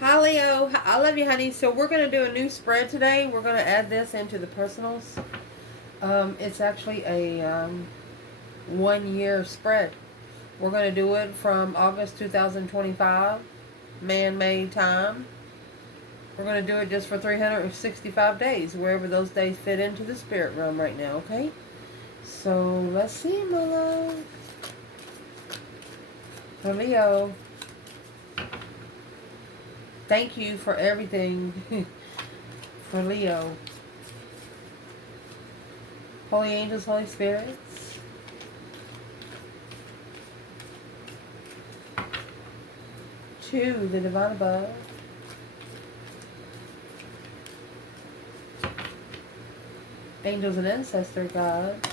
Hi Leo, I love you, honey. So we're gonna do a new spread today. We're gonna add this into the personals. It's actually a 1 year spread. We're gonna do it from August 2025, man-made time. We're gonna do it just for 365 days, wherever those days fit into the spirit realm right now. Okay. So let's see, my love. For Leo, thank you for everything. For Leo. Holy angels, Holy spirits, to the divine above, angels and ancestor gods,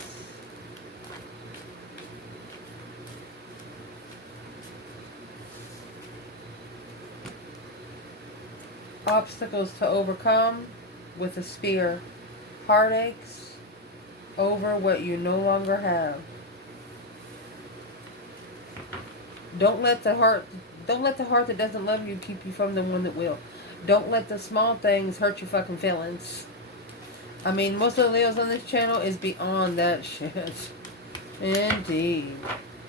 obstacles to overcome with a spear, heartaches over what you no longer have. Don't let the heart that doesn't love you keep you from the one that will. Don't let the small things hurt your fucking feelings. I mean, most of the Leos on this channel is beyond that shit. Indeed.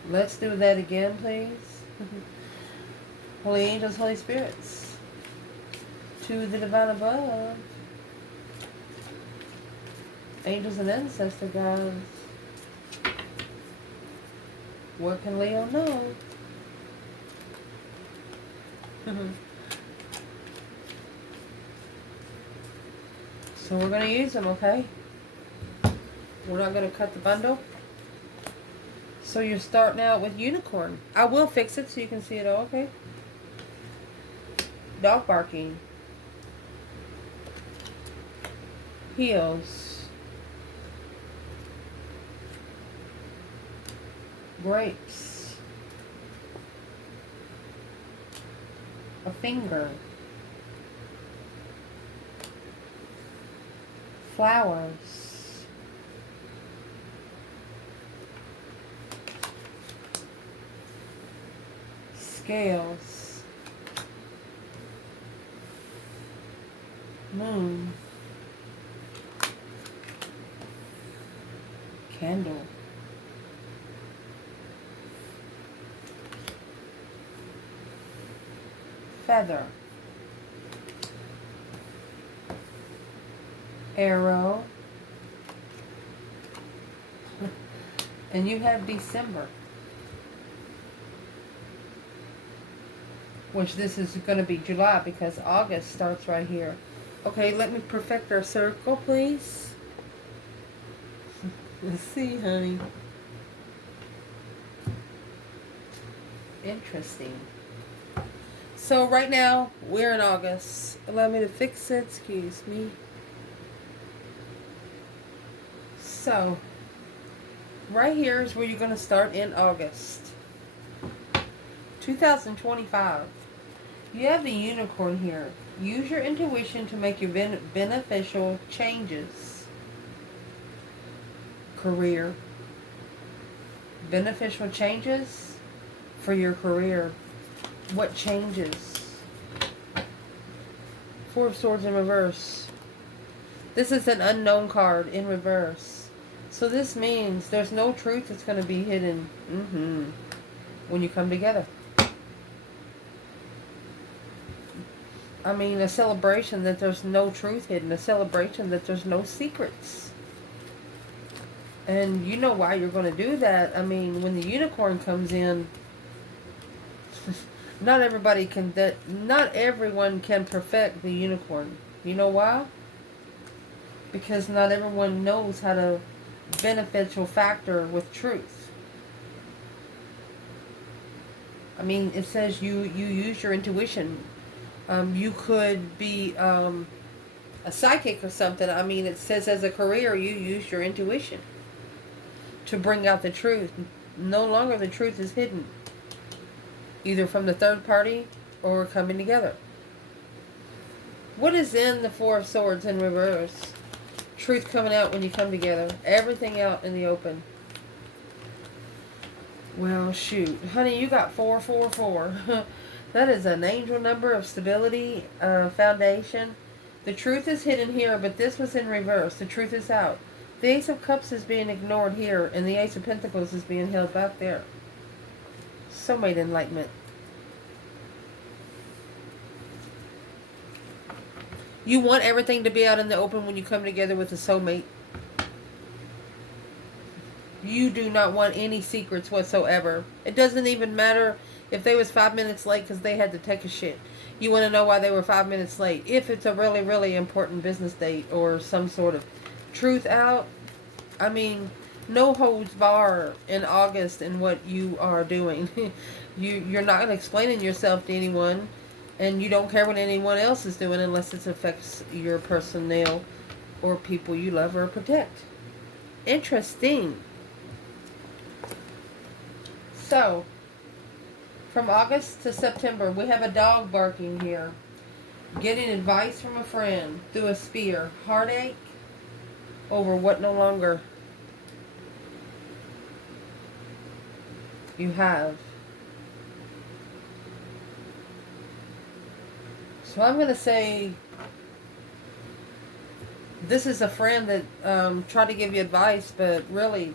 Let's do that again, please. Holy angels, Holy spirits, to the divine above, angels and ancestor gods. What can Leo know? So we're going to use them, okay? We're not going to cut the bundle. So you're starting out with unicorn. I will fix it so you can see it all, okay? Dog barking. Heels. Grapes. A finger. Flowers. Scales. Moon. Candle. Feather. Arrow. And you have December, which this is going to be July because August starts right here. Okay, let me perfect our circle, please. Let's see, honey. Interesting. So right now, we're in August. Allow me to fix it. Excuse me. So, right here is where you're going to start in August 2025. You have the unicorn here. Use your intuition to make your beneficial changes. Career. Beneficial changes for your career. What changes? Four of Swords in reverse. This is an unknown card in reverse. So this means there's no truth that's going to be hidden when you come together. I mean, a celebration that there's no truth hidden. A celebration that there's no secrets. And you know why you're going to do that. I mean, when the unicorn comes in, not everyone can perfect the unicorn. You know why? Because not everyone knows how to beneficial factor with truth. I mean, it says you use your intuition. You could be a psychic or something. I mean, it says as a career, you use your intuition to bring out the truth. No longer the truth is hidden, either from the third party or coming together. What is in the Four of Swords in reverse? Truth coming out when you come together. Everything out in the open. Well, shoot. Honey, you got 444. That is an angel number of stability, foundation. The truth is hidden here, but this was in reverse. The truth is out. The Ace of Cups is being ignored here, and the Ace of Pentacles is being held back there. Soulmate enlightenment. You want everything to be out in the open when you come together with a soulmate. You do not want any secrets whatsoever. It doesn't even matter if they was 5 minutes late because they had to take a shit. You want to know why they were 5 minutes late. If it's a really, really important business date or some sort of truth out. I mean, no holds bar in August in what you are doing. You're not explaining yourself to anyone. And you don't care what anyone else is doing unless it affects your personnel or people you love or protect. Interesting. So, from August to September, we have a dog barking here. Getting advice from a friend through a spear. Heartache over what no longer you have. So I'm going to say this is a friend that tried to give you advice, but really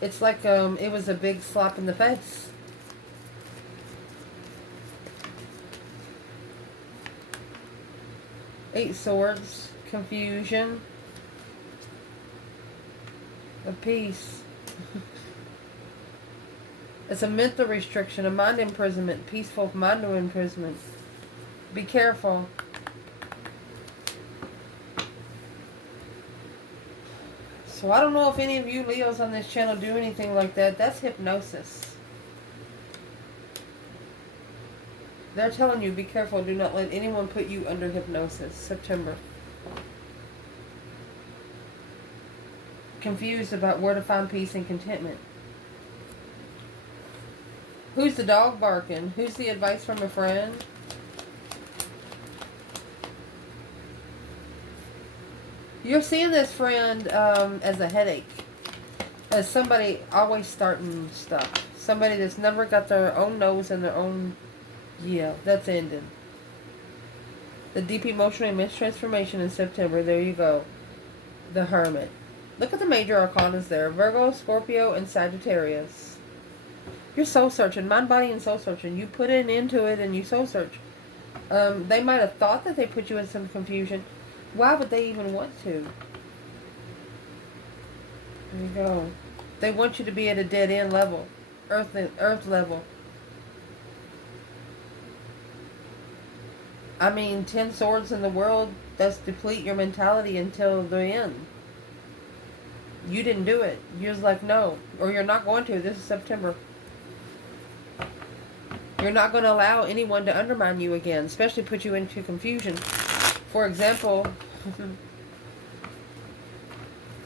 it's like it was a big slap in the face. Eight Swords, confusion, a peace. It's a mental restriction, a mind imprisonment, peaceful mind imprisonment. Be careful. So I don't know if any of you Leos on this channel do anything like that. That's hypnosis. They're telling you, be careful. Do not let anyone put you under hypnosis. September. Confused about where to find peace and contentment. Who's the dog barking? Who's the advice from a friend? You're seeing this friend as a headache. As somebody always starting stuff. Somebody that's never got their own nose and their own... Yeah, that's ending. The deep emotional immense transformation in September. There you go. The Hermit. Look at the major arcanas there. Virgo, Scorpio, and Sagittarius. You're soul searching. Mind, body, and soul searching. You put it into it and you soul search. They might have thought that they put you in some confusion. Why would they even want to? There you go. They want you to be at a dead end level. Earth level. I mean, 10 swords in the world, that's deplete your mentality until the end. You didn't do it. You're just like, no. Or you're not going to. This is September. You're not going to allow anyone to undermine you again. Especially put you into confusion. For example,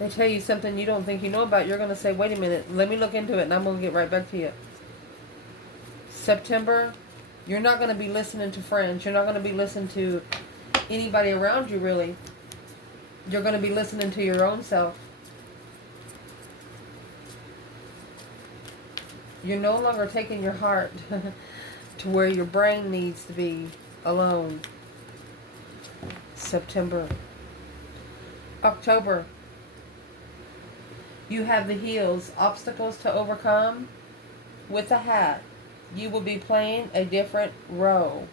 they tell you something you don't think you know about. You're going to say, wait a minute. Let me look into it and I'm going to get right back to you. September, you're not going to be listening to friends. You're not going to be listening to anybody around you, really. You're going to be listening to your own self. You're no longer taking your heart to where your brain needs to be alone. September. October. You have the heels. Obstacles to overcome. With a hat. You will be playing a different role.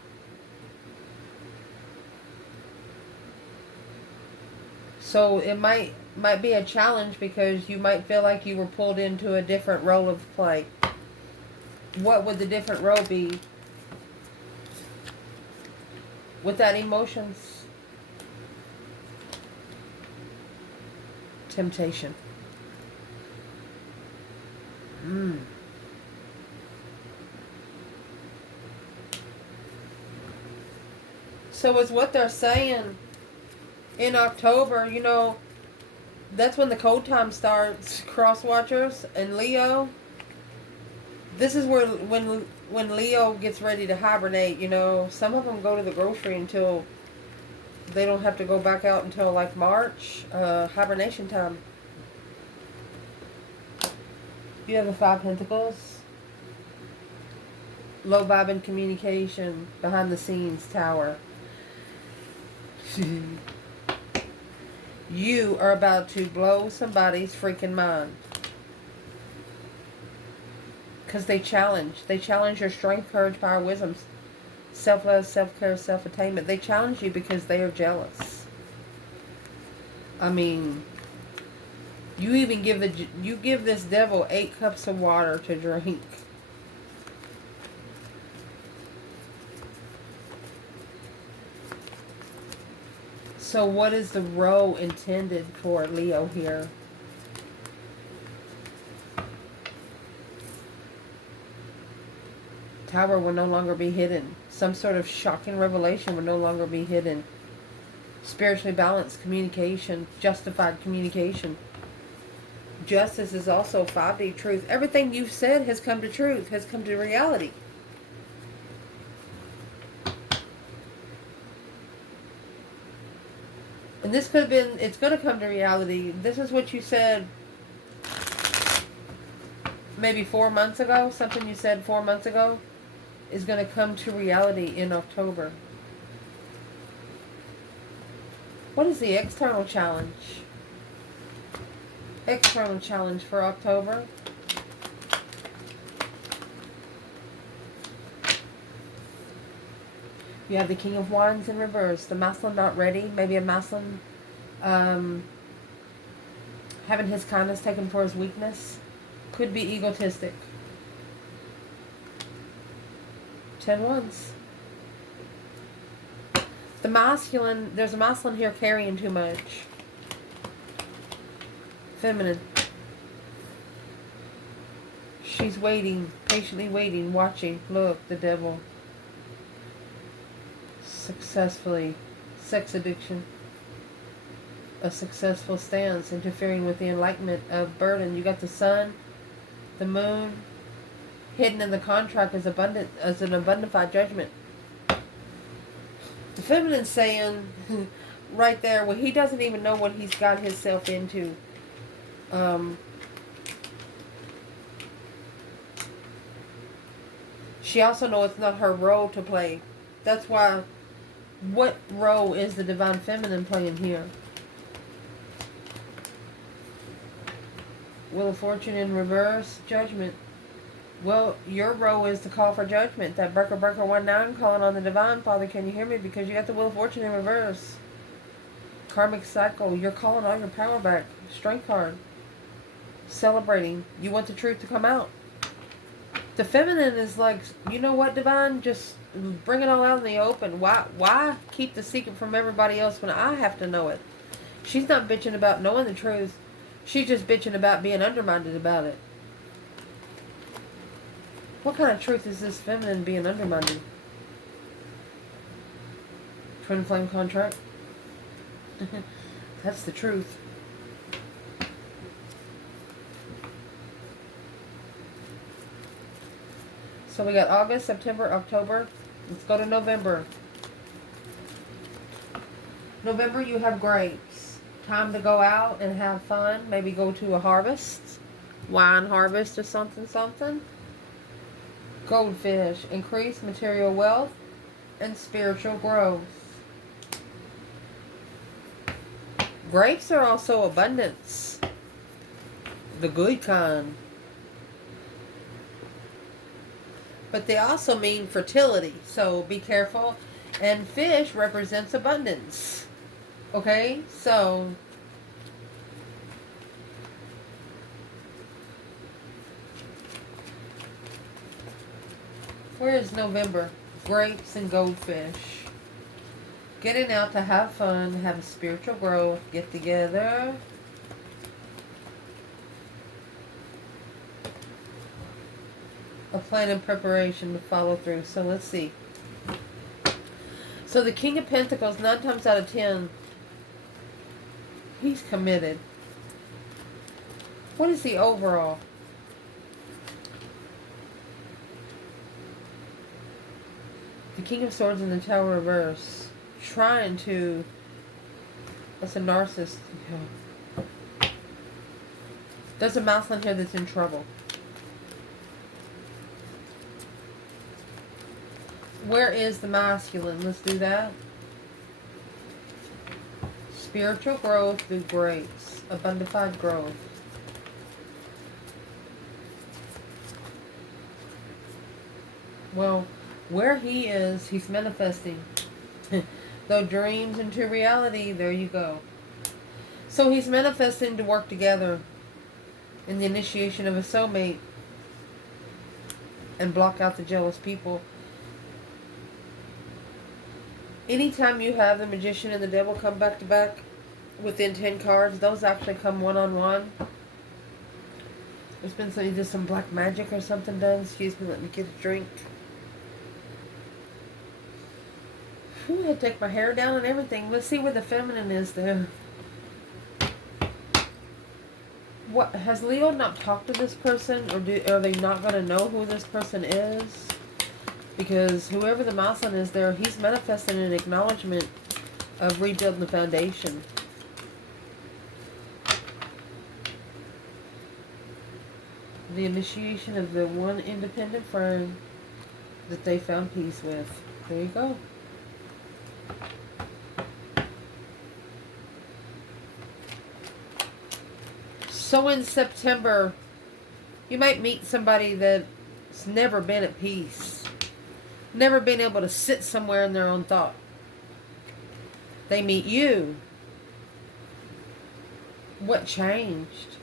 So it might be a challenge because you might feel like you were pulled into a different role of play. What would the different role be? Without emotions. Temptation. So is what they're saying in October, you know, that's when the cold time starts. Cross watchers and Leo. This is where when Leo gets ready to hibernate, you know, some of them go to the grocery until they don't have to go back out until like March, hibernation time. You have the 5 Pentacles. Low vibing communication. Behind the scenes. Tower. You are about to blow somebody's freaking mind. Because they challenge. They challenge your strength, courage, power, wisdom, self-love, self-care, self-attainment. They challenge you because they are jealous. I mean, you even give this devil 8 cups of water to drink. So what is the role intended for Leo here? Tower will no longer be hidden. Some sort of shocking revelation will no longer be hidden. Spiritually balanced communication, justified communication. Justice is also 5D truth. Everything you've said has come to truth, has come to reality. And this could have been, it's going to come to reality. This is what you said maybe 4 months ago. Something you said 4 months ago is going to come to reality in October. What is the external challenge? External challenge for October. You have the King of Wands in reverse. The masculine not ready. Maybe a masculine having his kindness taken for his weakness. Could be egotistic. 10 Wands. The masculine, there's a masculine here carrying too much. Feminine. She's waiting, patiently waiting, watching. Look, the devil. Successfully. Sex addiction. A successful stance, interfering with the enlightenment of burden. You got the sun, the moon. Hidden in the contract as abundant, as an abundified judgment. The feminine saying right there, well, he doesn't even know what he's got himself into. She also knows it's not her role to play. That's why, what role is the divine feminine playing here? Wheel of Fortune in reverse, judgment. Well, your role is to call for judgment. That breaker 19 calling on the divine. Father, can you hear me? Because you got the Wheel of Fortune in reverse. Karmic cycle. You're calling all your power back. Strength card. Celebrating. You want the truth to come out. The feminine is like, you know what, divine? Just bring it all out in the open. Why keep the secret from everybody else when I have to know it? She's not bitching about knowing the truth. She's just bitching about being undermined about it. What kind of truth is this feminine being undermined? Twin flame contract. That's the truth. So we got August, September, October. Let's go to November. November, you have grapes. Time to go out and have fun. Maybe go to a harvest. Wine harvest or something. Goldfish, increase material wealth and spiritual growth. Grapes are also abundance. The good kind. But they also mean fertility, so be careful. And fish represents abundance. Okay, so where is November? Grapes and goldfish. Getting out to have fun, have a spiritual growth, get together. A plan and preparation to follow through. So let's see. So the King of Pentacles, 9 times out of 10, he's committed. What is the overall? The King of Swords in the Tower reverse. Trying to... That's a narcissist. Yeah. There's a masculine here that's in trouble. Where is the masculine? Let's do that. Spiritual growth through grace. Abundified growth. Well, where he is, he's manifesting. Though dreams into reality, there you go. So he's manifesting to work together in the initiation of a soulmate and block out the jealous people. Anytime you have the magician and the devil come back to back within 10 cards, those actually come one-on-one. There's been either some black magic or something done. Excuse me, let me get a drink. Whew, I take my hair down and everything. Let's see where the feminine is there. What, has Leo not talked to this person, or are they not going to know who this person is? Because whoever the masculine is there, he's manifesting an acknowledgement of rebuilding the foundation. The initiation of the one independent friend that they found peace with. There you go. So in September, you might meet somebody that's never been at peace. Never been able to sit somewhere in their own thought. They meet you. What changed?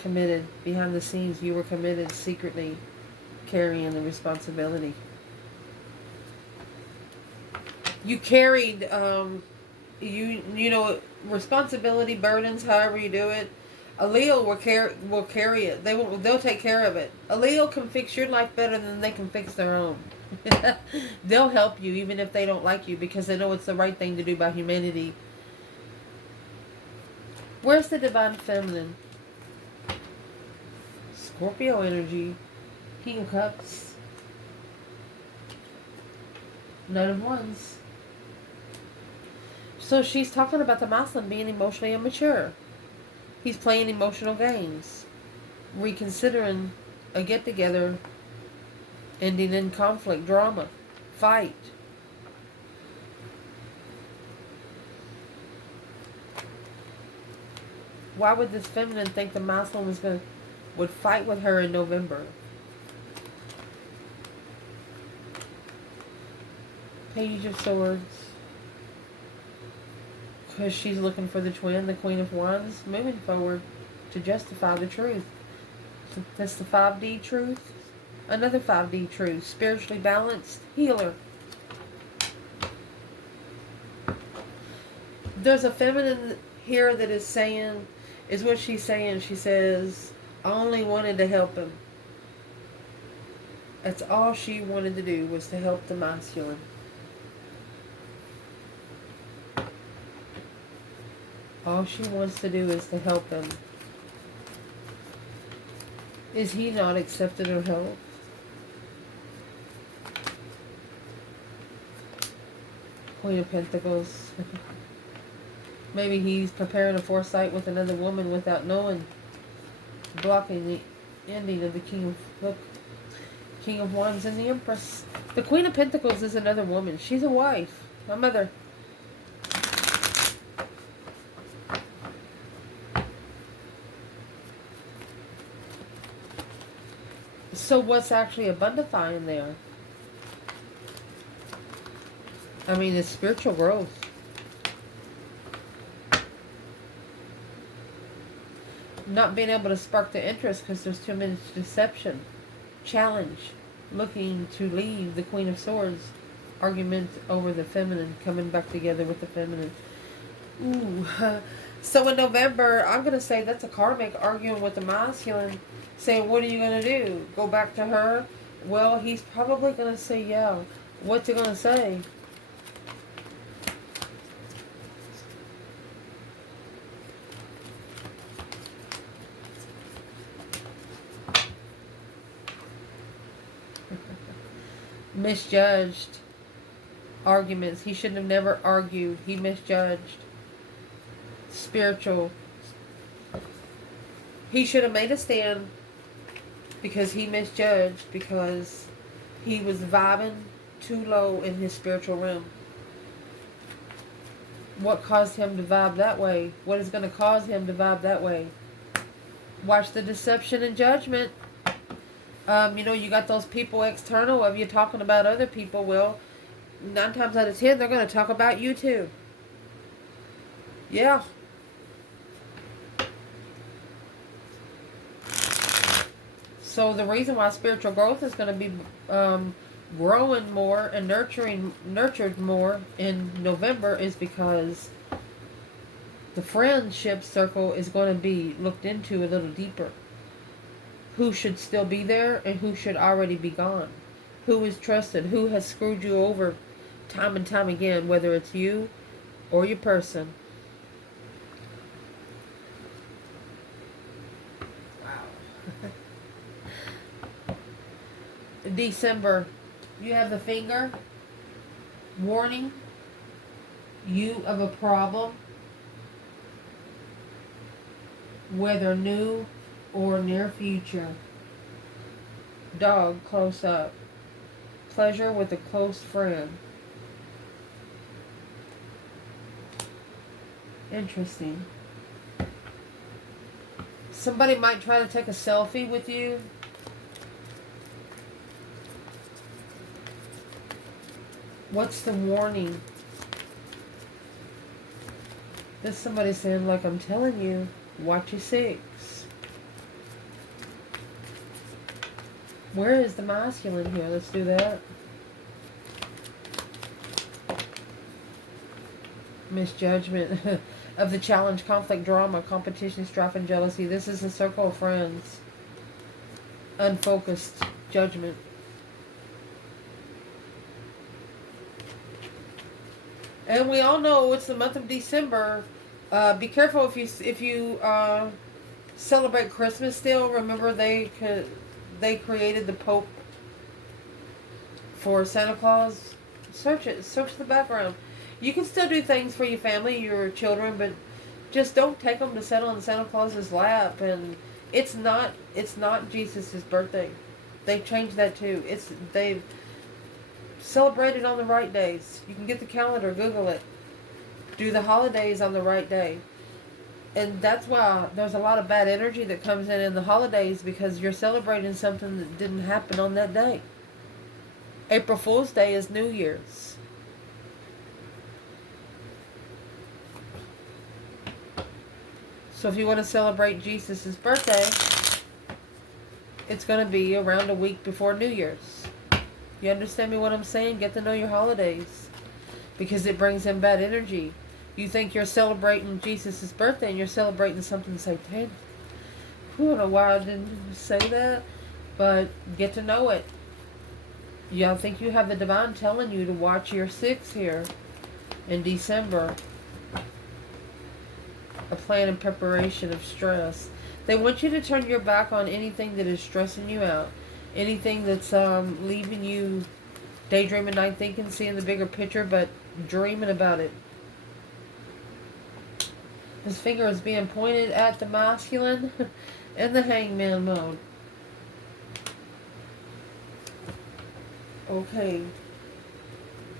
Committed. Behind the scenes, you were committed, secretly carrying the responsibility. You carried, you know, responsibility, burdens, however you do it. A Leo will carry it. They'll take care of it. A Leo can fix your life better than they can fix their own. They'll help you even if they don't like you, because they know it's the right thing to do by humanity. Where's the divine feminine? Scorpio energy. King of Cups. Knight of Wands. So she's talking about the masculine being emotionally immature. He's playing emotional games, reconsidering a get-together, ending in conflict, drama, fight. Why would this feminine think the masculine would fight with her in November? Page of Swords. Because she's looking for the twin, the Queen of Wands, moving forward to justify the truth. That's the 5D truth. Another 5D truth. Spiritually balanced. Healer. There's a feminine here that is what she's saying. She says, I only wanted to help him. That's all she wanted to do, was to help the masculine. All she wants to do is to help him. Is he not accepted her help? Queen of Pentacles. Maybe he's preparing a foresight with another woman without knowing. Blocking the ending of the King of Wands and the Empress. The Queen of Pentacles is another woman. She's a wife. A mother. So what's actually abundifying there? I mean, it's spiritual growth. Not being able to spark the interest because there's too much deception. Challenge. Looking to leave the Queen of Swords. Argument over the feminine. Coming back together with the feminine. Ooh. So in November, I'm going to say that's a karmic arguing with the masculine. Saying, what are you going to do? Go back to her? Well, he's probably going to say, yeah. What's he going to say? Misjudged arguments. He shouldn't have never argued. He misjudged. Spiritual. He should have made a stand because he misjudged, because he was vibing too low in his spiritual realm. What caused him to vibe that way? What is going to cause him to vibe that way? Watch the deception and judgment. You got those people external of you talking about other people. Well, 9 times out of 10, they're going to talk about you too. Yeah. So the reason why spiritual growth is going to be growing more and nurtured more in November is because the friendship circle is going to be looked into a little deeper. Who should still be there and who should already be gone? Who is trusted? Who has screwed you over time and time again, whether it's you or your person? Wow. December, you have the finger warning you of a problem, whether new or near future. Dog close up. Pleasure with a close friend. Interesting. Somebody might try to take a selfie with you. What's the warning? There's somebody saying, like I'm telling you, watch your 6. Where is the masculine here? Let's do that. Misjudgment of the challenge, conflict, drama, competition, strife, and jealousy. This is a circle of friends. Unfocused judgment. And we all know it's the month of December. Be careful if you celebrate Christmas still. Remember they created the Pope for Santa Claus. Search it. Search the background. You can still do things for your family, your children, but just don't take them to sit on Santa Claus's lap. And it's not Jesus' birthday. They've changed that too. They've celebrated on the right days. You can get the calendar, Google it. Do the holidays on the right day. And that's why there's a lot of bad energy that comes in the holidays, because you're celebrating something that didn't happen on that day. April Fool's Day is New Year's. So if you want to celebrate Jesus' birthday, it's going to be around a week before New Year's. You understand me what I'm saying? Get to know your holidays, because it brings in bad energy. You think you're celebrating Jesus' birthday and you're celebrating something satanic. I don't know why I didn't say that, but get to know it. Y'all think you have the divine telling you to watch your 6 here in December. A plan and preparation of stress. They want you to turn your back on anything that is stressing you out. Anything that's leaving you daydreaming, night thinking, seeing the bigger picture, but dreaming about it. His finger is being pointed at the masculine in the hangman mode. Okay.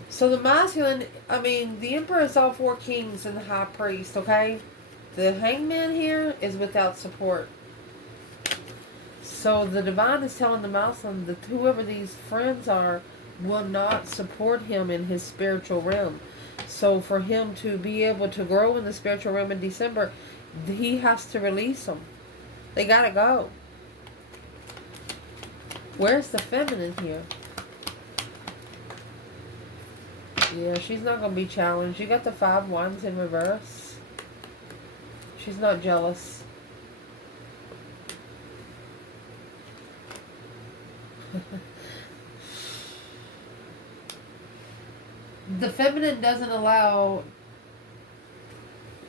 So the masculine, the emperor is all 4 kings and the high priest, okay? The hangman here is without support. So the divine is telling the masculine that whoever these friends are will not support him in his spiritual realm. So for him to be able to grow in the spiritual realm in December, he has to release them. They gotta go. Where's the feminine here? Yeah, she's not going to be challenged. You got the 5 wands in reverse. She's not jealous. The feminine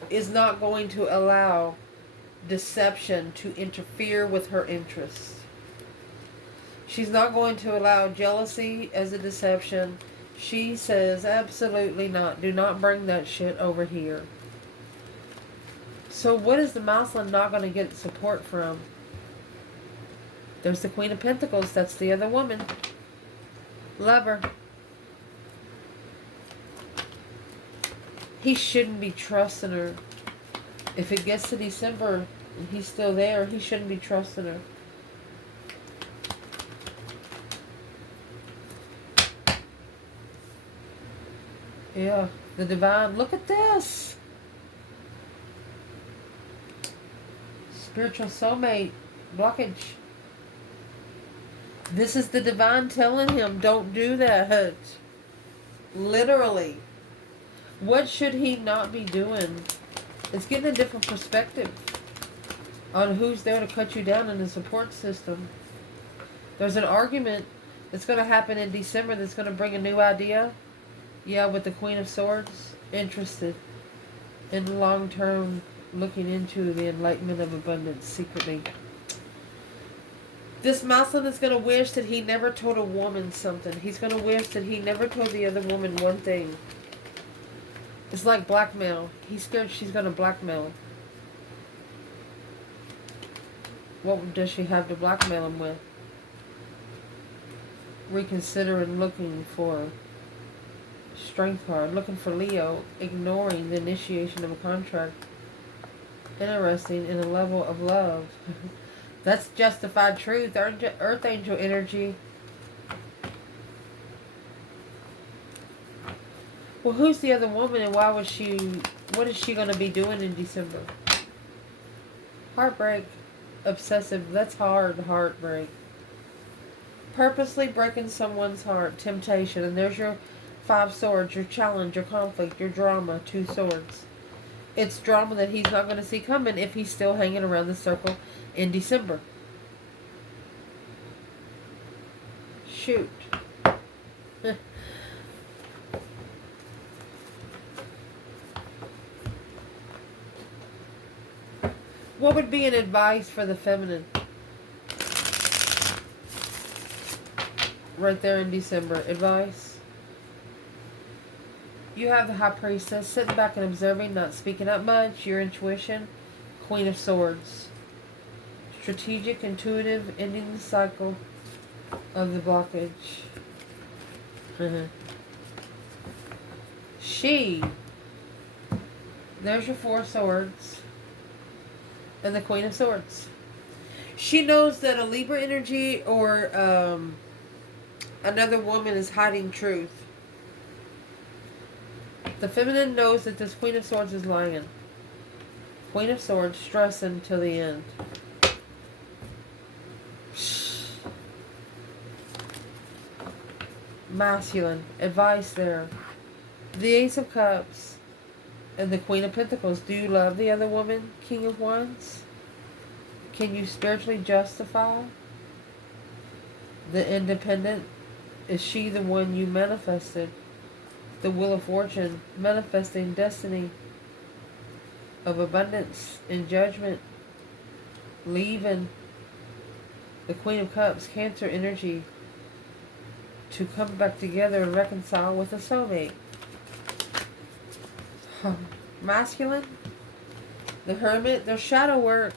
is not going to allow deception to interfere with her interests. She's not going to allow jealousy as a deception. She says, absolutely not. Do not bring that shit over here. So what is the masculine not going to get support from? There's the Queen of Pentacles. That's the other woman. Lover. He shouldn't be trusting her. If it gets to December and he's still there, he shouldn't be trusting her. Yeah, the divine. Look at this. Spiritual soulmate blockage. This is the divine telling him, don't do that. Literally. What should he not be doing? It's getting a different perspective on who's there to cut you down in the support system. There's an argument that's going to happen in December that's going to bring a new idea. Yeah, with the Queen of Swords. Interested in long-term looking into the enlightenment of abundance secretly. This masculine is going to wish that he never told a woman something. He's going to wish that he never told the other woman one thing. It's like blackmail. He's scared she's going to blackmail him. What does she have to blackmail him with? Reconsidering looking for Strength card. Looking for Leo. Ignoring the initiation of a contract. Interesting in a level of love. That's justified truth. Earth angel energy. Well, who's the other woman and why was she... What is she going to be doing in December? Heartbreak. Obsessive. That's hard. Heartbreak. Purposely breaking someone's heart. Temptation. And there's your 5 swords. Your challenge. Your conflict. Your drama. 2 swords. It's drama that he's not going to see coming if he's still hanging around the circle in December. Shoot. What would be an advice for the feminine? Right there in December. Advice. You have the High Priestess sitting back and observing, not speaking up much. Your intuition. Queen of Swords. Strategic, intuitive, ending the cycle of the blockage. She. There's your 4 swords. And the Queen of Swords. She knows that a Libra energy or another woman is hiding truth. The feminine knows that this Queen of Swords is lying. Queen of Swords stressing till the end. Masculine. Advice there. The Ace of Cups. And the Queen of Pentacles. Do you love the other woman? King of Wands? Can you spiritually justify the Independent? Is she the one you manifested? The Wheel of Fortune. Manifesting destiny of abundance and judgment. Leaving the Queen of Cups. Cancer energy. To come back together and reconcile with a soulmate. Masculine. The Hermit. Their shadow work.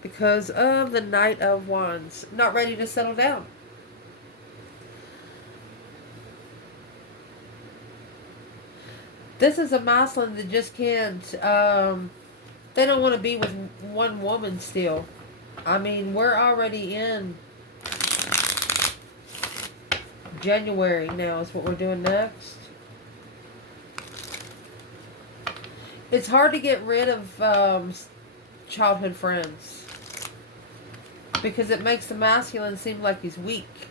Because of the Knight of Wands. Not ready to settle down. This is a masculine that just can't... they don't want to be with one woman still. I mean, we're already in January now is what we're doing next. It's hard to get rid of childhood friends. Because it makes the masculine seem like he's weak.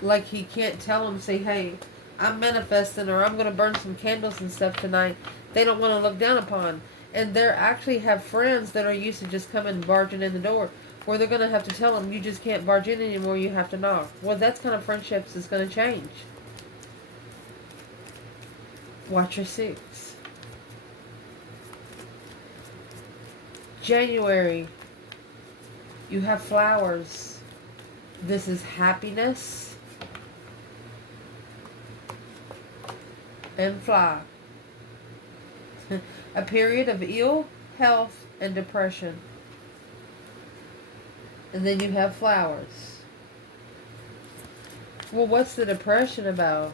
Like he can't tell them, say, hey, I'm manifesting or I'm going to burn some candles and stuff tonight. They don't want to look down upon. And they actually have friends that are used to just coming and barging in the door. Where they're going to have to tell them, you just can't barge in anymore, you have to knock. Well, that's kind of friendships is going to change. Watch your 6. January. You have flowers. This is happiness. And fly. A period of ill health and depression. And then you have flowers. Well, what's the depression about?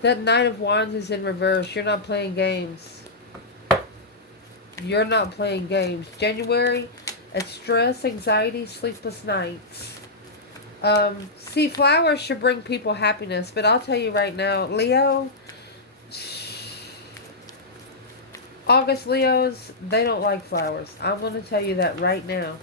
That Knight of Wands is in reverse. You're not playing games. You're not playing games. January, it's stress, anxiety, sleepless nights. See, flowers should bring people happiness, but I'll tell you right now, Leo, August Leos, they don't like flowers. I'm going to tell you that right now.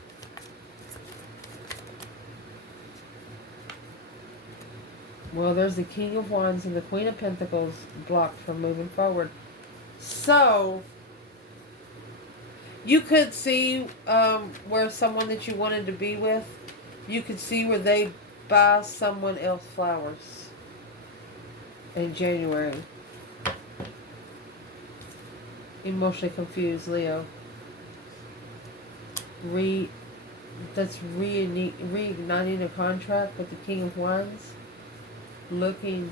Well, there's the King of Wands and the Queen of Pentacles blocked from moving forward. So, you could see where someone that you wanted to be with, you could see where they buy someone else flowers in January. Emotionally confused, Leo. That's reigniting a contract with the King of Wands. Looking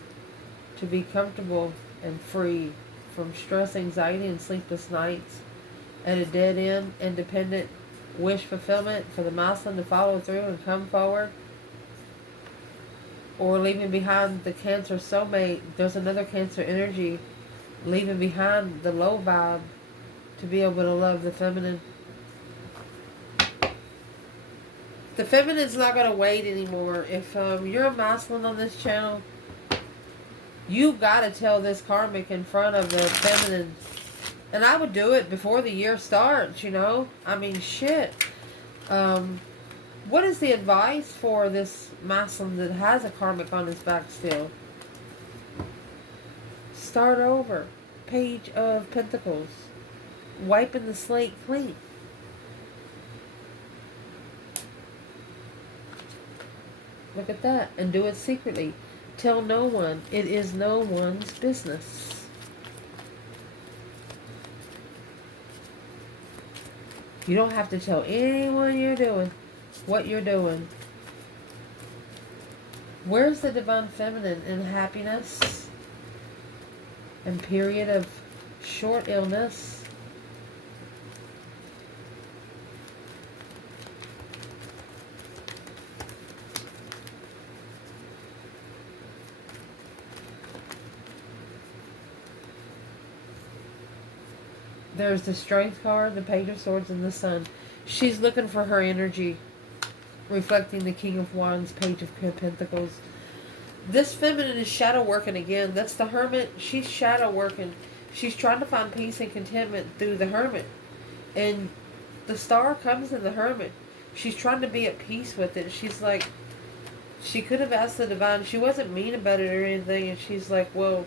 to be comfortable and free from stress, anxiety, and sleepless nights. At a dead end, independent wish fulfillment for the masculine to follow through and come forward. Or leaving behind the Cancer soulmate. There's another Cancer energy. Leaving behind the low vibe to be able to love the feminine. The feminine's not going to wait anymore. If you're a masculine on this channel, you got to tell this karmic in front of the feminine. And I would do it before the year starts, you know. I mean, shit. What is the advice for this masculine that has a karmic on his back still? Start over. Page of Pentacles. Wiping the slate clean. Look at that. And do it secretly. Tell no one. It is no one's business. You don't have to tell anyone you're doing what you're doing. Where's the divine feminine in happiness and period of short illness? There's the Strength card, the Page of Swords, and the Sun. She's looking for her energy, reflecting the King of Wands, Page of Pentacles. This feminine is shadow working again. That's the Hermit. She's shadow working. She's trying to find peace and contentment through the Hermit. And the Star comes in the Hermit. She's trying to be at peace with it. She's like, she could have asked the Divine. She wasn't mean about it or anything. And she's like, well,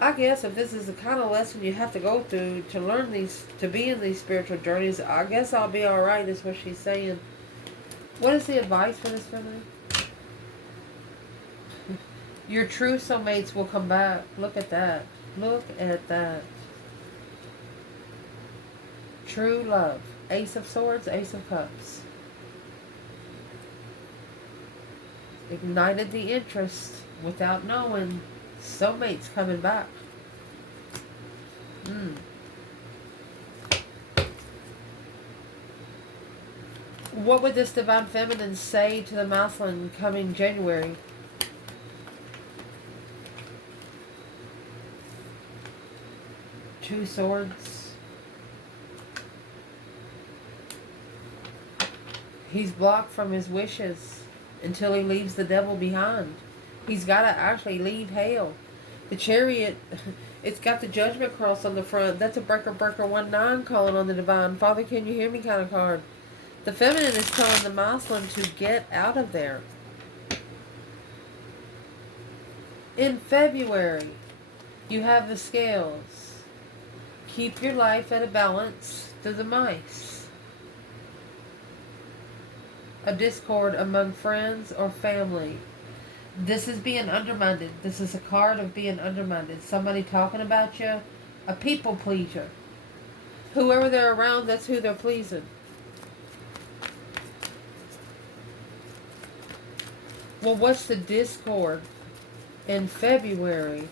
I guess if this is the kind of lesson you have to go through to learn these, to be in these spiritual journeys, I guess I'll be alright, is what she's saying. What is the advice for this feminine? Your true soulmates will come back. Look at that. Look at that. True love. Ace of Swords, Ace of Cups. Ignited the interest without knowing. Soulmates coming back. What would this divine feminine say to the masculine coming January? Two Swords. He's blocked from his wishes until he leaves the devil behind. He's got to actually leave hell. The Chariot, it's got the Judgment Cross on the front. That's a breaker 19 calling on the divine. Father, can you hear me kind of card. The feminine is telling the masculine to get out of there. In February, you have the Scales. Keep your life at a balance through the Mice. A discord among friends or family. This is being undermined. This is a card of being undermined. Somebody talking about you. A people pleaser. Whoever they're around, that's who they're pleasing. Well, what's the discord in February?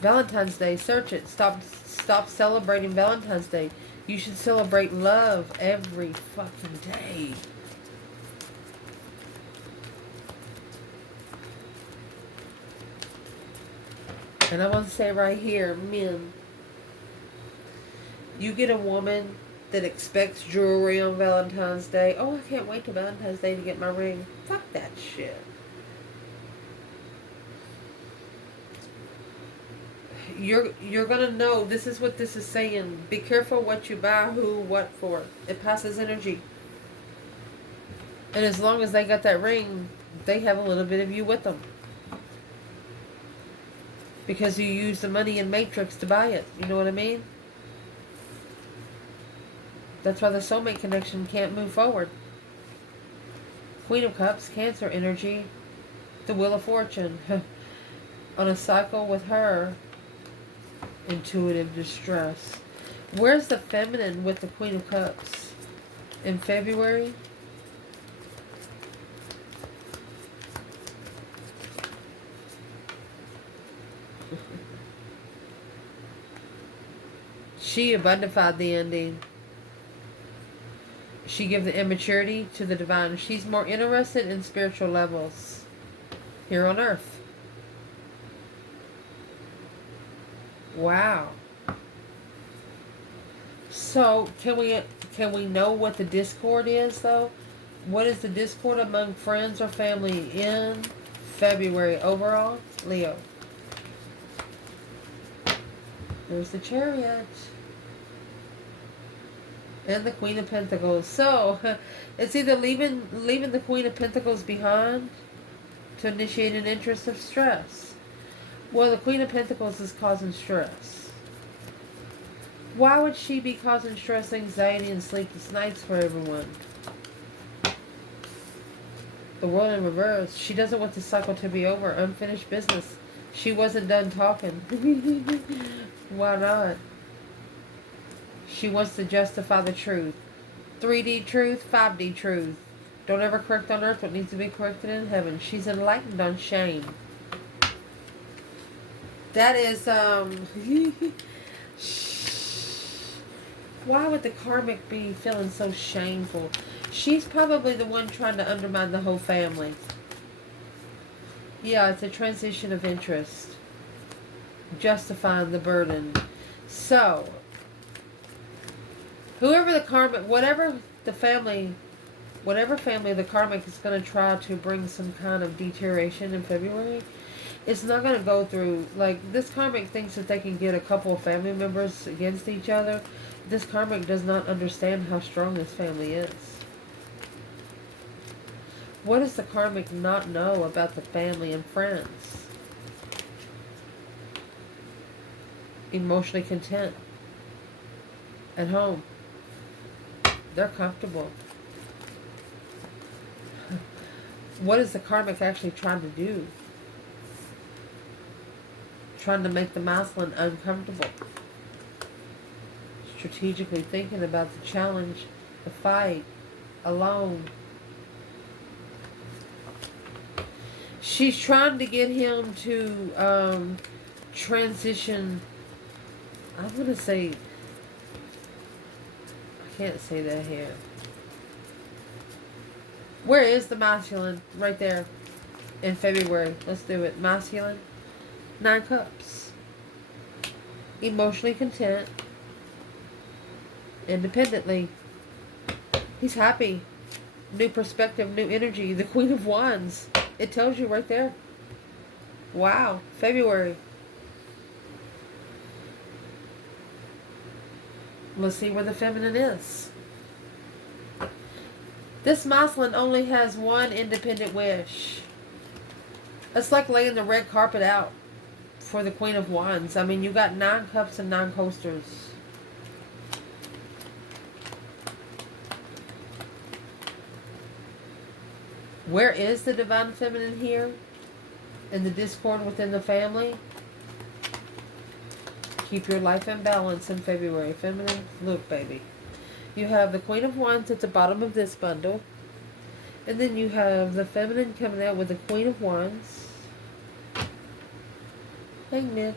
Valentine's Day, search it. Stop celebrating Valentine's Day. You should celebrate love every fucking day. And I want to say right here, men, you get a woman that expects jewelry on Valentine's Day. Oh, I can't wait till Valentine's Day to get my ring. Fuck that shit. You're gonna know. This is what this is saying. Be careful what you buy, who, what for. It passes energy. And as long as they got that ring, they have a little bit of you with them. Because you use the money in Matrix to buy it. You know what I mean? That's why the soulmate connection can't move forward. Queen of Cups, Cancer energy. The Wheel of Fortune. On a cycle with her. Intuitive distress. Where's the feminine with the Queen of Cups? In February? She abundified the ending. She gave the immaturity to the divine. She's more interested in spiritual levels here on earth. Wow. So can we know what the discord is though? What is the discord among friends or family in February overall? Leo. There's the Chariot. And the Queen of Pentacles. So, it's either leaving the Queen of Pentacles behind to initiate an interest of stress. Well, the Queen of Pentacles is causing stress. Why would she be causing stress, anxiety, and sleepless nights for everyone? The World in reverse. She doesn't want the cycle to be over. Unfinished business. She wasn't done talking. Why not? She wants to justify the truth. 3D truth, 5D truth. Don't ever correct on earth what needs to be corrected in heaven. She's enlightened on shame. That is, why would the karmic be feeling so shameful? She's probably the one trying to undermine the whole family. Yeah, it's a transition of interest. Justifying the burden. So, whoever the karmic, whatever family the karmic is going to try to bring some kind of deterioration in February, it's not going to go through. Like, this karmic thinks that they can get a couple of family members against each other. This karmic does not understand how strong this family is. What does the karmic not know about the family and friends? Emotionally content. At home. They're comfortable. What is the karmic actually trying to do? Trying to make the masculine uncomfortable. Strategically thinking about the challenge, the fight, alone. She's trying to get him to transition. I'm going to say, I can't say that here. Where is the masculine? Right there. In February. Let's do it. Masculine. 9 Cups. Emotionally content. Independently. He's happy. New perspective, new energy. The Queen of Wands. It tells you right there. Wow. February. Let's see where the feminine is. This masculine only has one independent wish. It's like laying the red carpet out for the Queen of Wands. I mean, you got 9 cups and 9 coasters. Where is the divine feminine here? In the discord within the family? Keep your life in balance in February. Feminine, look, baby. You have the Queen of Wands at the bottom of this bundle. And then you have the feminine coming out with the Queen of Wands. Hangman.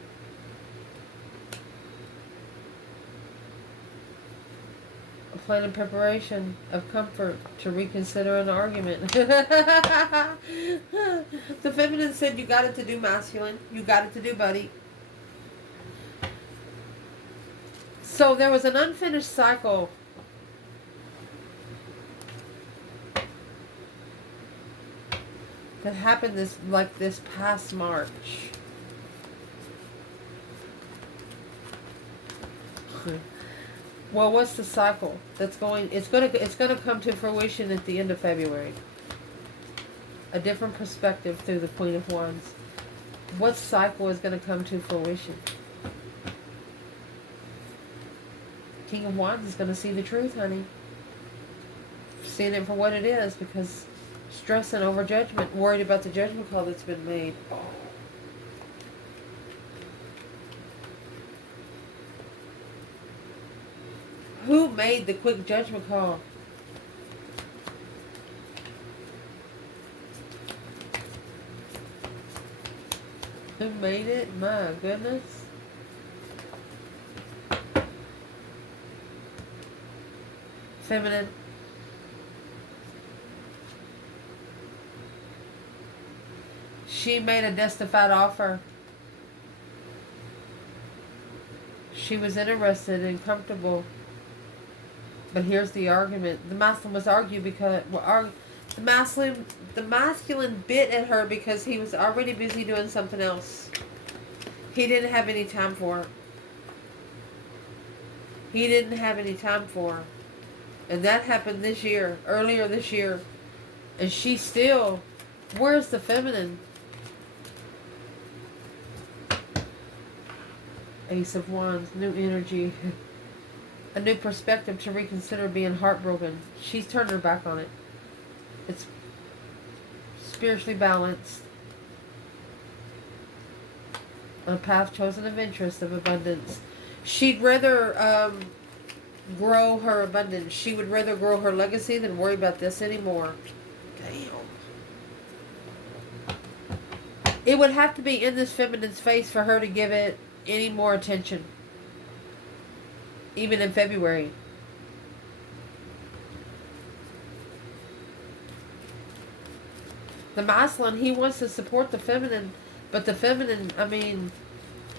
A plan and preparation of comfort to reconsider an argument. The feminine said, you got it to do, masculine. You got it to do, buddy. So there was an unfinished cycle that happened this past March. Well, what's the cycle that's going? It's gonna come to fruition at the end of February. A different perspective through the Queen of Wands. What cycle is going to come to fruition? King of Wands is going to see the truth, honey. Seeing it for what it is, because stressing over judgment, worried about the judgment call that's been made. Who made the quick judgment call? Who made it? My goodness. Feminine. She made a justified offer. She was interested and comfortable. But here's the argument. The masculine was argued because the masculine bit at her because he was already busy doing something else. He didn't have any time for her. He didn't have any time for her. And that happened this year, earlier this year. And she still, where's the feminine? Ace of Wands, new energy. A new perspective to reconsider being heartbroken. She's turned her back on it. It's spiritually balanced. On a path chosen of interest, of abundance. She'd rather grow her abundance. She would rather grow her legacy than worry about this anymore. Damn. It would have to be in this feminine's face for her to give it any more attention. Even in February. The masculine, he wants to support the feminine, but the feminine, I mean,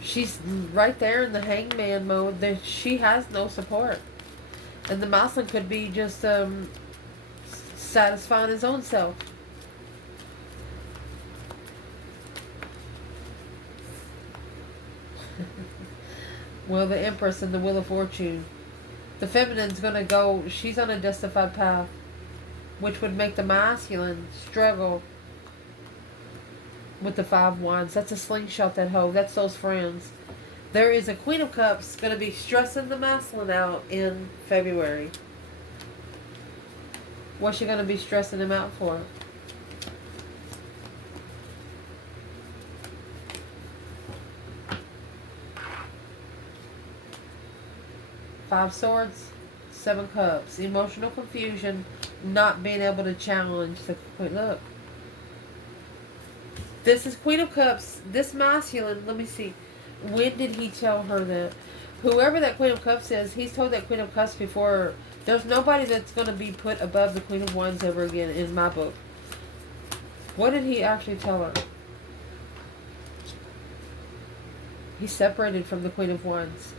she's right there in the hangman mode. That she has no support. And the masculine could be just satisfying his own self. Well, the Empress and the Wheel of Fortune. The feminine's going to go, she's on a justified path, which would make the masculine struggle with the Five Wands. That's a slingshot, that hoe. That's those friends. There is a Queen of Cups going to be stressing the masculine out in February. What's she going to be stressing him out for? Five Swords, Seven Cups. Emotional confusion, not being able to challenge the Queen. Look. This is Queen of Cups. This masculine, let me see. When did he tell her that? Whoever that Queen of Cups is, he's told that Queen of Cups before. There's nobody that's going to be put above the Queen of Wands ever again in my book. What did he actually tell her? He separated from the Queen of Wands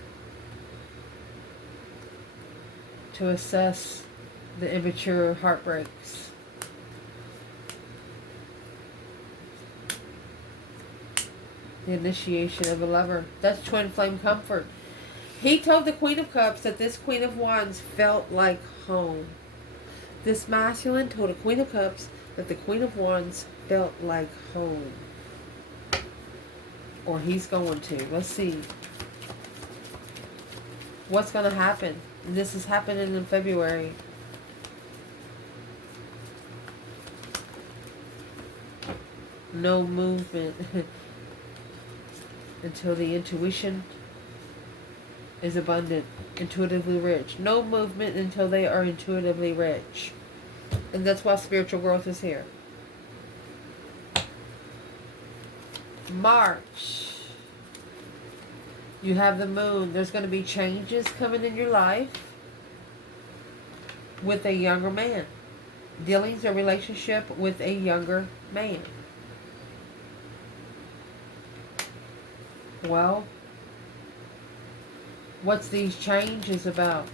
to assess the immature heartbreaks. The initiation of a lover. That's twin flame comfort. He told the Queen of Cups that this Queen of Wands felt like home. This masculine told the Queen of Cups that the Queen of Wands felt like home. Or he's going to. Let's see. What's going to happen? This is happening in February. No movement until the intuition is abundant, intuitively rich. No movement until they are intuitively rich. And that's why spiritual growth is here. March. You have the moon. There's going to be changes coming in your life. with a younger man. Dealings or relationship with a younger man. Well, what's these changes about?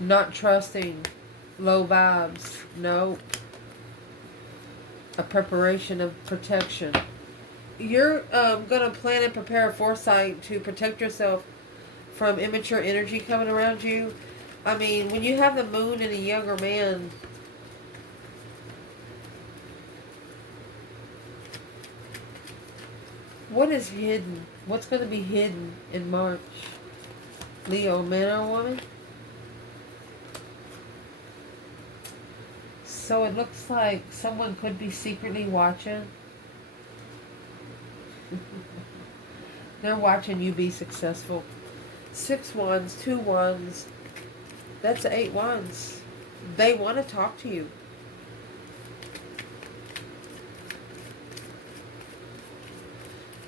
Not trusting, low vibes, no. A preparation of protection. You're going to plan and prepare a foresight to protect yourself from immature energy coming around you. I mean, when you have the moon in a younger man, what is hidden? What's going to be hidden in March? Leo, man or woman? So it looks like someone could be secretly watching. They're watching you be successful. 6 wands, 2 wands. That's 8 wands. They want to talk to you.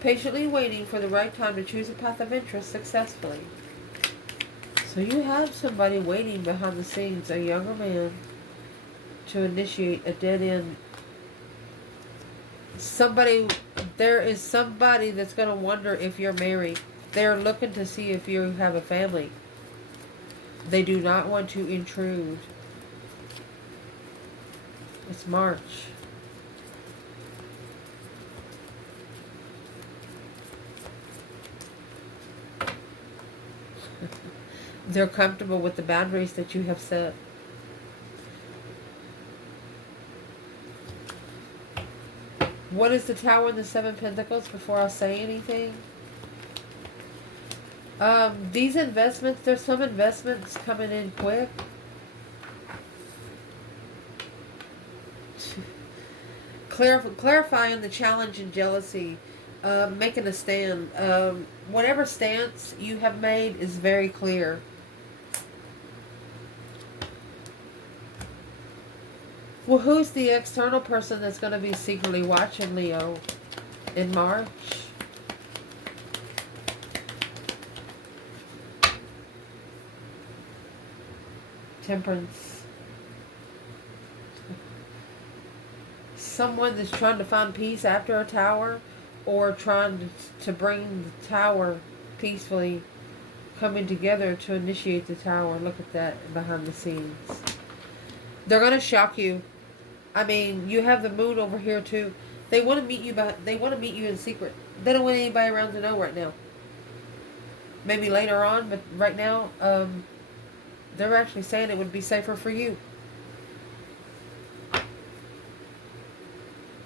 Patiently waiting for the right time to choose a path of interest successfully. So you have somebody waiting behind the scenes, a younger man, to initiate a dead end. There is somebody that's going to wonder if you're married. They're looking to see if you have a family. They do not want to intrude. It's March. They're comfortable with the boundaries that you have set. What is the Tower and the 7 Pentacles before I say anything? These investments, there's some investments coming in quick. Clarifying the challenge and jealousy. Making a stand. Whatever stance you have made is very clear. Well, who's the external person that's going to be secretly watching, Leo, in March? Temperance. Someone that's trying to find peace after a tower, or trying to bring the tower peacefully, coming together to initiate the tower. Look at that behind the scenes. They're going to shock you. I mean, you have the moon over here too. They want to meet you, but they want to meet you in secret. They don't want anybody around to know right now. Maybe later on, but right now, they're actually saying it would be safer for you.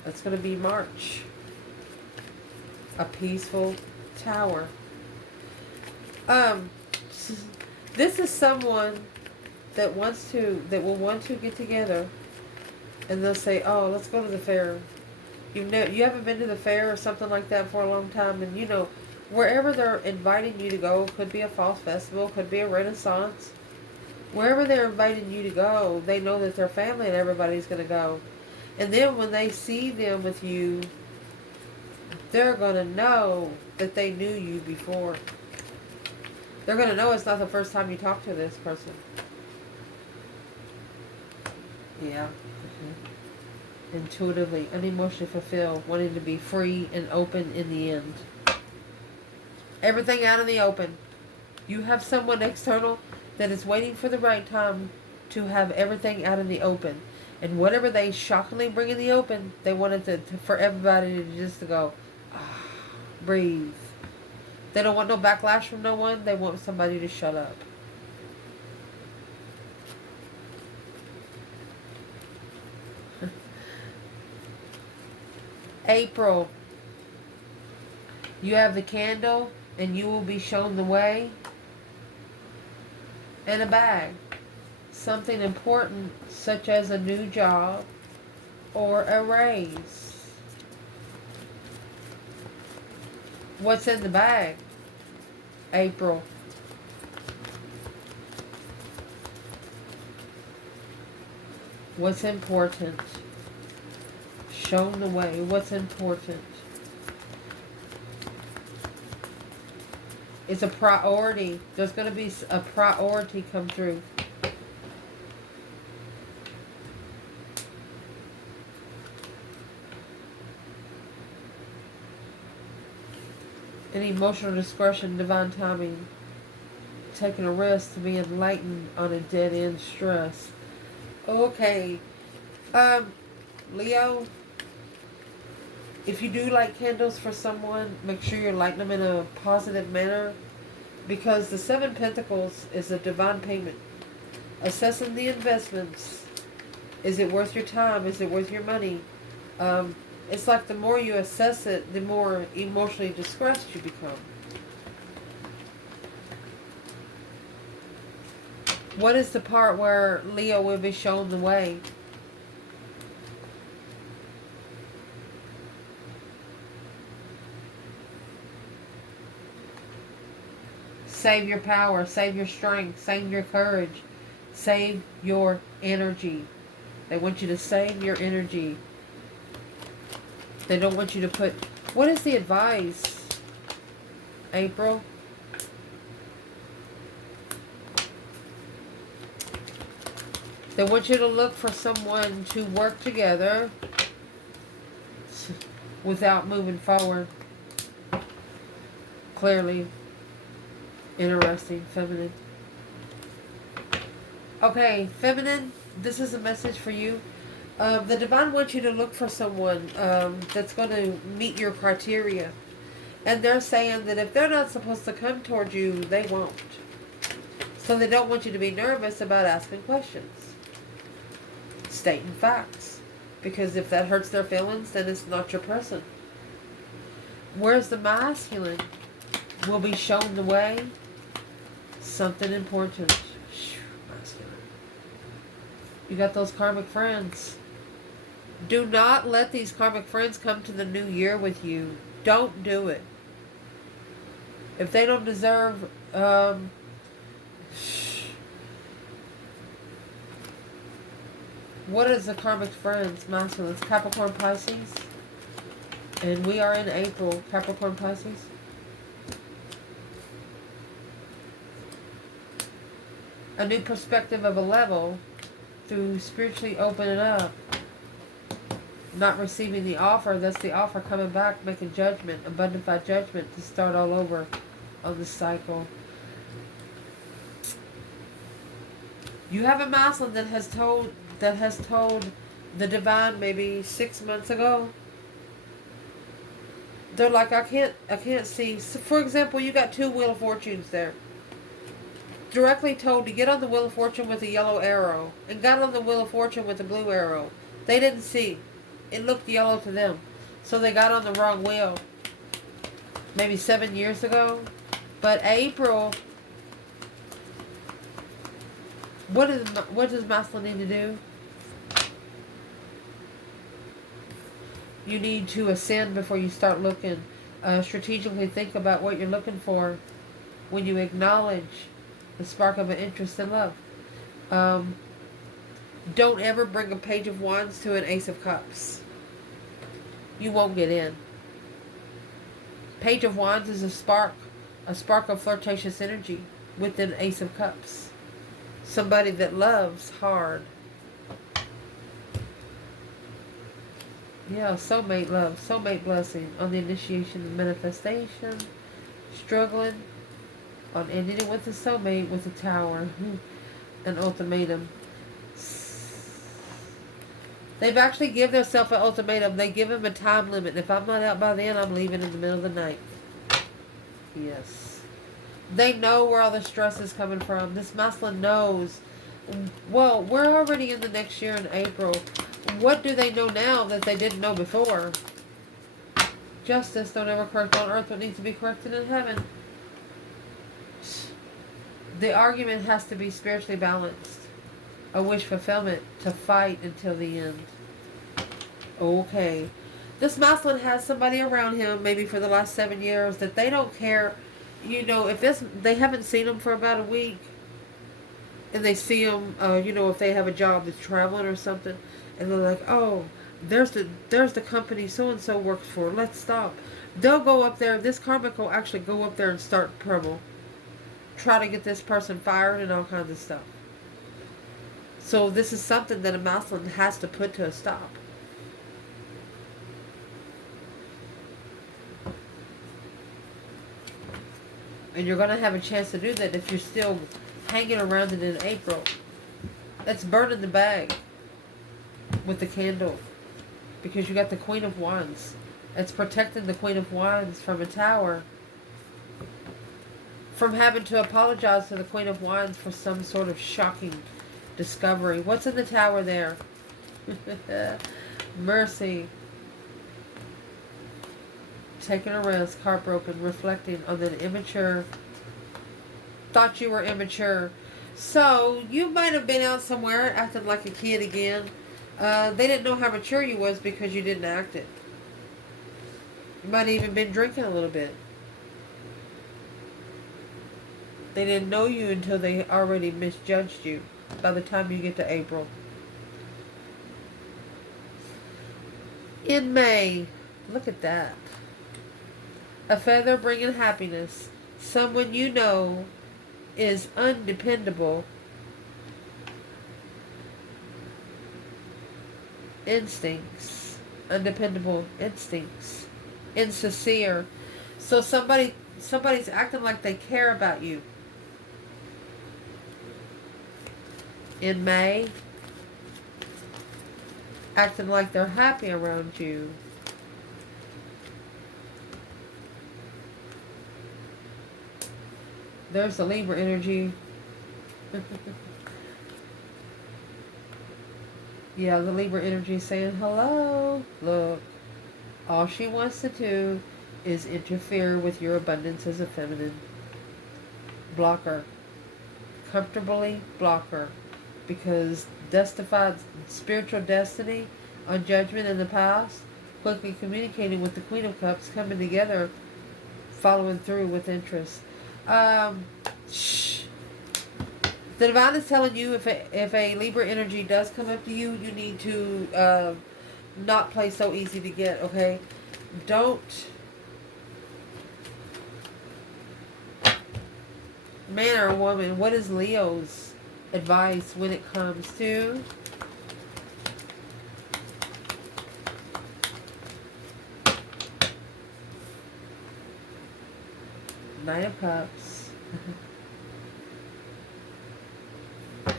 That's going to be March. A peaceful tower. This is someone that will want to get together. And they'll say, oh, let's go to the fair. You haven't been to the fair or something like that for a long time. And, wherever they're inviting you to go, could be a fall festival, could be a renaissance. Wherever they're inviting you to go, they know that their family and everybody's going to go. And then when they see them with you, they're going to know that they knew you before. They're going to know it's not the first time you talk to this person. Yeah. Intuitively, unemotionally fulfilled, wanting to be free and open in the end. Everything out in the open. You have someone external that is waiting for the right time to have everything out in the open. And whatever they shockingly bring in the open, they want it for everybody to just to go, breathe. They don't want no backlash from no one. They want somebody to shut up. April, you have the candle and you will be shown the way, and a bag. Something important such as a new job or a raise. What's in the bag? April. What's important? Shown the way. What's important? It's a priority. There's going to be a priority come through. An emotional discretion, divine timing. Taking a risk to be enlightened on a dead end stress. Okay. Leo, if you do light candles for someone, make sure you're lighting them in a positive manner, because the Seven Pentacles is a divine payment. Assessing the investments. Is it worth your time? Is it worth your money? It's like the more you assess it, the more emotionally distressed you become. What is the part where Leo will be shown the way? Save your power, save your strength, save your courage, save your energy. They want you to save your energy. They don't want you to put... What is the advice, April? They want you to look for someone to work together without moving forward. Clearly. Interesting. Feminine. Okay, feminine, this is a message for you. The divine wants you to look for someone that's going to meet your criteria. And they're saying that if they're not supposed to come toward you, they won't. So they don't want you to be nervous about asking questions. Stating facts. Because if that hurts their feelings, then it's not your person. Where's the masculine? Will be shown the way. Something important. Masculine. You got those karmic friends. Do not let these karmic friends come to the new year with you. Don't do it. If they don't deserve... what is the karmic friends? Masculine. It's Capricorn, Pisces. And we are in April. Capricorn, Pisces. A new perspective of a level through spiritually opening up. Not receiving the offer. That's the offer coming back, making judgment. Abundant judgment to start all over on the cycle. You have a masculine that has told the divine maybe 6 months ago. They're like, I can't see. So for example, you got 2 Wheel of Fortunes there. Directly told to get on the Wheel of Fortune with a yellow arrow, and got on the Wheel of Fortune with a blue arrow. They didn't see. It looked yellow to them. So they got on the wrong wheel. Maybe 7 years ago. But April, what does masculine need to do? You need to ascend before you start looking. Strategically think about what you're looking for when you acknowledge the spark of an interest in love. Don't ever bring a Page of Wands to an Ace of Cups. You won't get in. Page of Wands is a spark of flirtatious energy with an Ace of Cups. Somebody that loves hard. Yeah, soulmate love, soulmate blessing on the initiation of manifestation, struggling on ending it with a soulmate with a tower, an ultimatum. They've actually give themselves an ultimatum. They give him a time limit. If I'm not out by then, I'm leaving in the middle of the night. Yes. They know where all the stress is coming from. This masculine knows. Well, we're already in the next year in April. What do they know now that they didn't know before? Justice don't ever correct on earth what needs to be corrected in heaven. The argument has to be spiritually balanced. A wish fulfillment to fight until the end. Okay. This masculine has somebody around him, maybe for the last 7 years, that they don't care. You know, if they haven't seen him for about a week, and they see him, you know, if they have a job that's traveling or something, and they're like, oh, there's the company so and so works for. Let's stop. They'll go up there. This karmic will actually go up there and start trouble. Try to get this person fired and all kinds of stuff. So this is something that a masculine has to put to a stop. And you're going to have a chance to do that if you're still hanging around it in April. That's burning the bag with the candle. Because you got the Queen of Wands. It's protecting the Queen of Wands from a tower. From having to apologize to the Queen of Wands for some sort of shocking discovery. What's in the tower there? Mercy. Taking a risk, heartbroken, reflecting on the immature. Thought you were immature. So, you might have been out somewhere acting like a kid again. They didn't know how mature you was because you didn't act it. You might have even been drinking a little bit. They didn't know you until they already misjudged you by the time you get to April. In May, look at that. A feather bringing happiness. Someone you know is undependable. Instincts. Undependable instincts. Insincere. So somebody's acting like they care about you. In May, acting like they're happy around you. There's the Libra energy. Yeah, the Libra energy saying hello. Look, all she wants to do is interfere with your abundance as a feminine. Block her. Comfortably block her. Because justified spiritual destiny on judgment in the past, quickly communicating with the Queen of Cups, coming together, following through with interest. Shh. The divine is telling you if a Libra energy does come up to you, you need to not play so easy to get, okay? Don't. Man or woman, what is Leo's advice when it comes to Knight of Cups,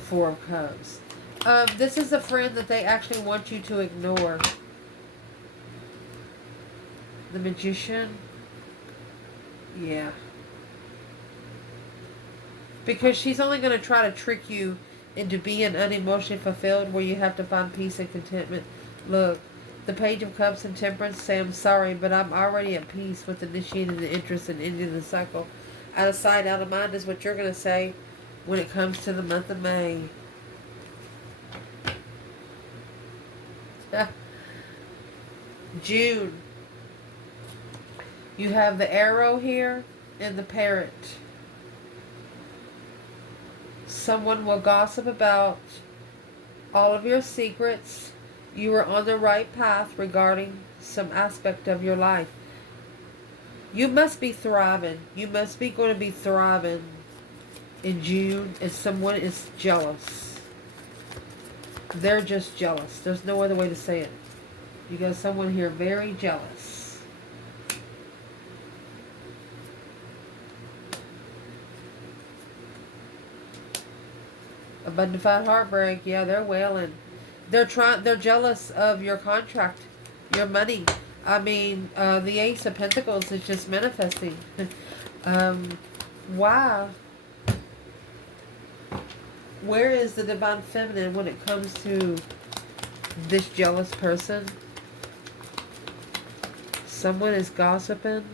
Four of Cups. This is a friend that they actually want you to ignore. The Magician. Yeah. Because she's only going to try to trick you into being unemotionally fulfilled where you have to find peace and contentment. Look, the Page of Cups and Temperance say, I'm sorry, but I'm already at peace with initiating the interest and ending the cycle. Out of sight, out of mind is what you're going to say when it comes to the month of May. June. You have the arrow here and the parrot. Someone will gossip about all of your secrets. You are on the right path regarding some aspect of your life. You must be thriving. You must be going to be thriving in June, and someone is jealous. They're just jealous. There's no other way to say it. You got someone here very jealous. Abundified heartbreak. Yeah, they're wailing. They're jealous of your contract, your money. I mean, the Ace of Pentacles is just manifesting. Wow. Where is the divine feminine when it comes to this jealous person? Someone is gossiping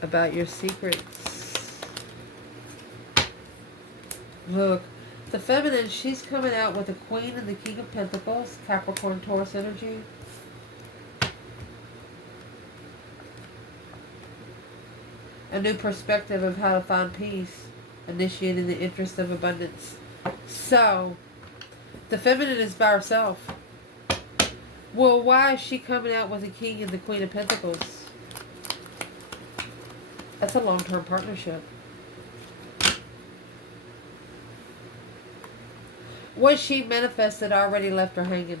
about your secrets. Look, the feminine, she's coming out with the Queen and the King of Pentacles, Capricorn, Taurus energy. A new perspective of how to find peace, initiating the interest of abundance. So, the feminine is by herself. Well, why is she coming out with the King and the Queen of Pentacles? That's a long-term partnership. What she manifested already left her hanging.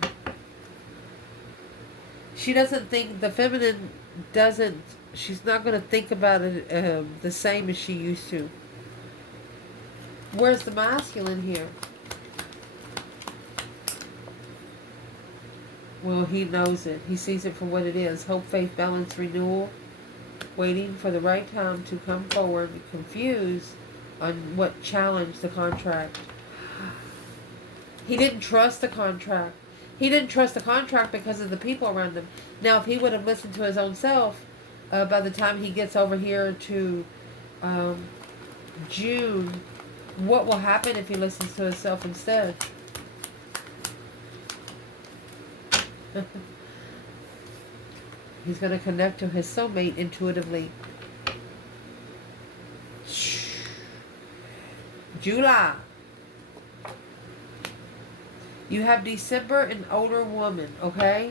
She doesn't think, the feminine doesn't, she's not going to think about it the same as she used to. Where's the masculine here? Well, he knows it. He sees it for what it is. Hope, faith, balance, renewal. Waiting for the right time to come forward. Confused on what challenged the contract. He didn't trust the contract. He didn't trust the contract because of the people around him. Now, if he would have listened to his own self, by the time he gets over here to June, what will happen if he listens to himself instead? He's going to connect to his soulmate intuitively. July. You have December, an older woman, okay?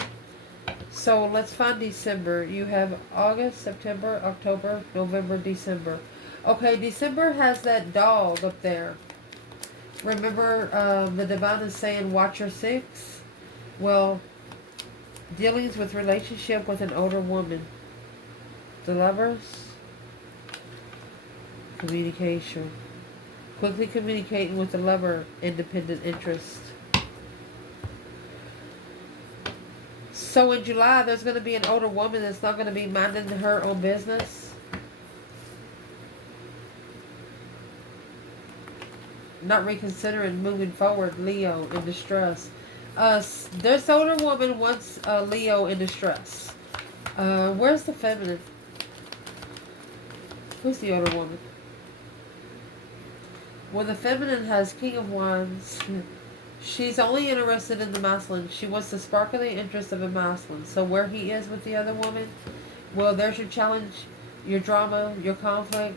So let's find December. You have August, September, October, November, December. Okay, December has that dog up there. Remember, the divine is saying, watch your six? Well, dealings with relationship with an older woman. The lovers. Communication. Quickly communicating with the lover. Independent interest. So in July, there's going to be an older woman that's not going to be minding her own business. Not reconsidering moving forward. Leo in distress. This older woman wants Leo in distress. Where's the feminine? Who's the older woman? Well, the feminine has King of Wands. She's only interested in the masculine. She wants the sparkling interest of a masculine. So where he is with the other woman, well, there's your challenge, your drama, your conflict,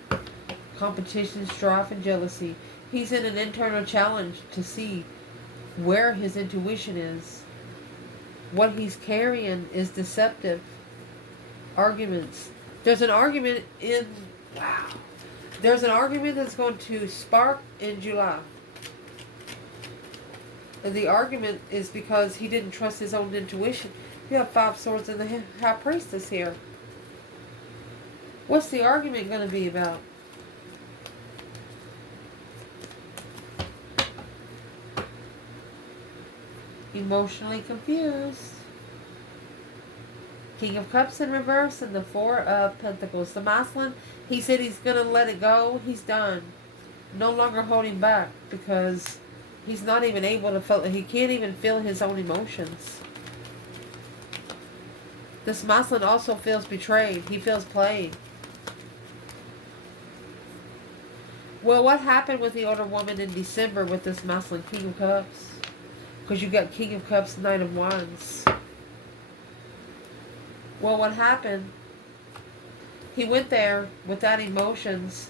competition, strife, and jealousy. He's in an internal challenge to see where his intuition is. What he's carrying is deceptive. Arguments. There's an argument in... Wow. There's an argument that's going to spark in July. And the argument is because he didn't trust his own intuition. You have 5 swords in the High Priestess here. What's the argument going to be about? Emotionally confused. King of Cups in reverse and the 4 of Pentacles. The masculine, he said he's going to let it go. He's done. No longer holding back because he's not even able to feel, he can't even feel his own emotions. This masculine also feels betrayed. He feels played. Well, what happened with the older woman in December with this masculine King of Cups? Because you got King of Cups, Knight of Wands. Well, what happened? He went there without emotions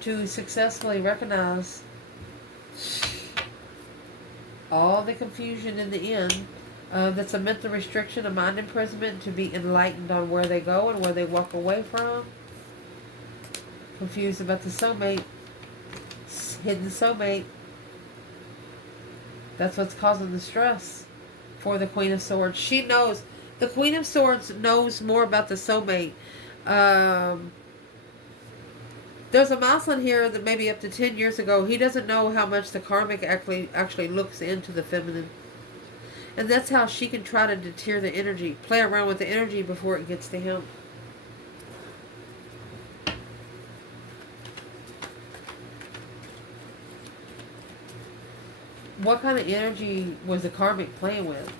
to successfully recognize all the confusion in the end. That's a mental restriction, a mind imprisonment, to be enlightened on where they go and where they walk away from. Confused about the soulmate. Hidden soulmate. That's what's causing the stress for the Queen of Swords. She knows. The Queen of Swords knows more about the soulmate. There's a masculine here that maybe up to 10 years ago, he doesn't know how much the karmic actually looks into the feminine. And that's how she can try to deter the energy. Play around with the energy before it gets to him. What kind of energy was the karmic playing with?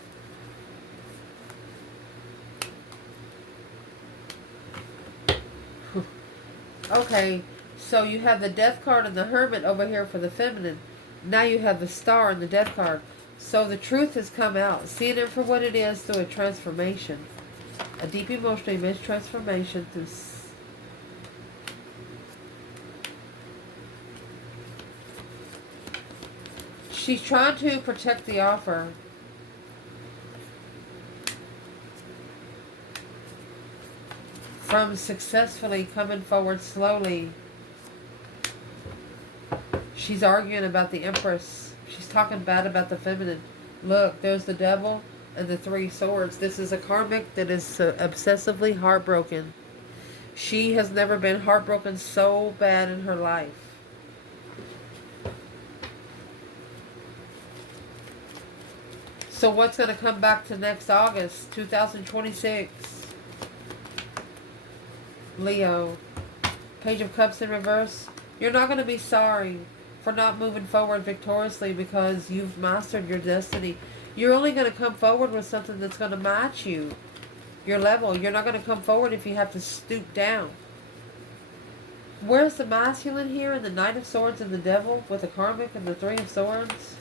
Okay, so you have the Death card and the Hermit over here for the feminine. Now you have the Star and the Death card. So the truth has come out. Seeing it for what it is through a transformation. A deep emotional image transformation through... She's trying to protect the offer. from successfully coming forward slowly. She's arguing about the Empress. She's talking bad about the feminine. Look, there's the devil and the 3 swords. This is a karmic that is obsessively heartbroken. She has never been heartbroken so bad in her life. So what's going to come back to next August, 2026? Leo. Page of Cups in reverse. You're not going to be sorry for not moving forward victoriously because you've mastered your destiny. You're only going to come forward with something that's going to match you, your level. You're not going to come forward if you have to stoop down. Where's the masculine here and the Knight of Swords and the Devil with the karmic and the 3 of Swords?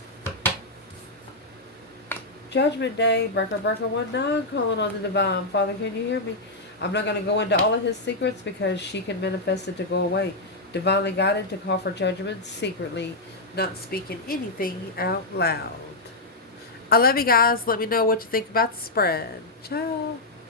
Judgment Day, breaker 19, calling on the divine. Father, can you hear me? I'm not going to go into all of his secrets because she can manifest it to go away. Divinely guided to call for judgment secretly, not speaking anything out loud. I love you guys. Let me know what you think about the spread. Ciao.